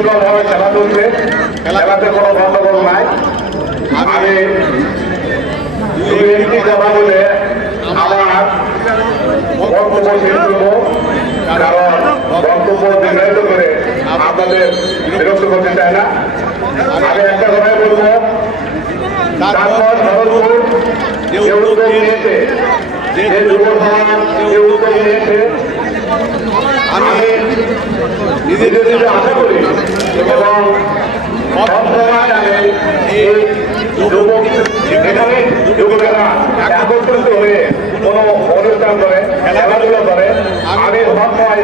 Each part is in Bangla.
সুশৃঙ্খলভাবে খেলা চলছে। খেলাতে কোনো গন্ডগোল নাই। আমি শুধু একটি কথা বলে আমার বক্তব্য শেষ করব। কারণ বক্তব্য দীর্ঘায়িত করে আপনাদের বিরক্ত করতে চাই না। আমি একটা কথাই বলব। তারপর ভরতপুর যে উদ্যোগ নিয়েছে, যে যুব সমাজ যে উদ্যোগ নিয়েছে আমি নিজে নিজে আশা করি এবং এই যুবক এখানে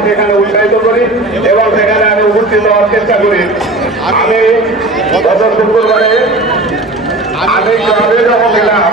সেখানে উৎসাহিত করি এবং সেখানে আমি উপস্থিত হওয়ার চেষ্টা করি। আমি গত শুক্রবারে আমি এত একটা ক্লাব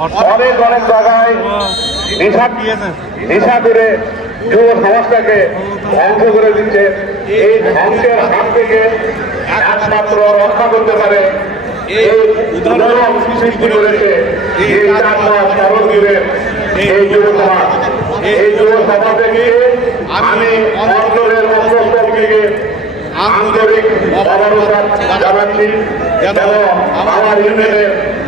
অনেক অনেক জায়গায় নেশা নেশা করে যুব সমাজটাকে ধ্বংস করে দিচ্ছে। এই ধ্বংসের হাত থেকে একমাত্র রক্ষা করতে পারে এই উদাহরণ সৃষ্টি করেছে এই চার মাস শরৎ দিবেন এই এই যুব সমাজে গিয়ে আমি অন্তরের অন্তঃস্থল থেকে আন্তরিক অবরোধ জানাচ্ছি। আমার ইউনিয়নের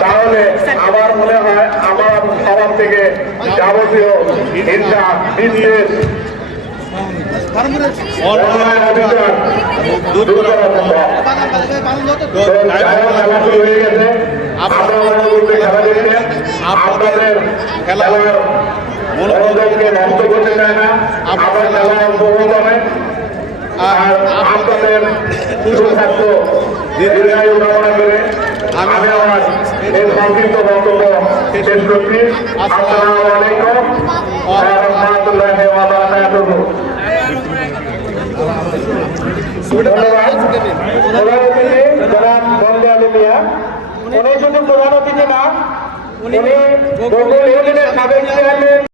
তাহলে আমার মনে হয় আমার সমাজ থেকে যাবতীয় মনোযোগকে নষ্ট করতে চায় না। আপনাদের সুস্বাস্থ্য দীর্ঘায়ু কামনা করে আমি আমার এই সংক্ষিপ্ত বক্তব্য শেষ করছি। আসসালামু আলাইকুম। ওয়া রাহমাতুল্লাহি ওয়া বারাকাতুহু উনি শুধু প্রধান অতিথি না উনি সাবেক চেয়ারম্যান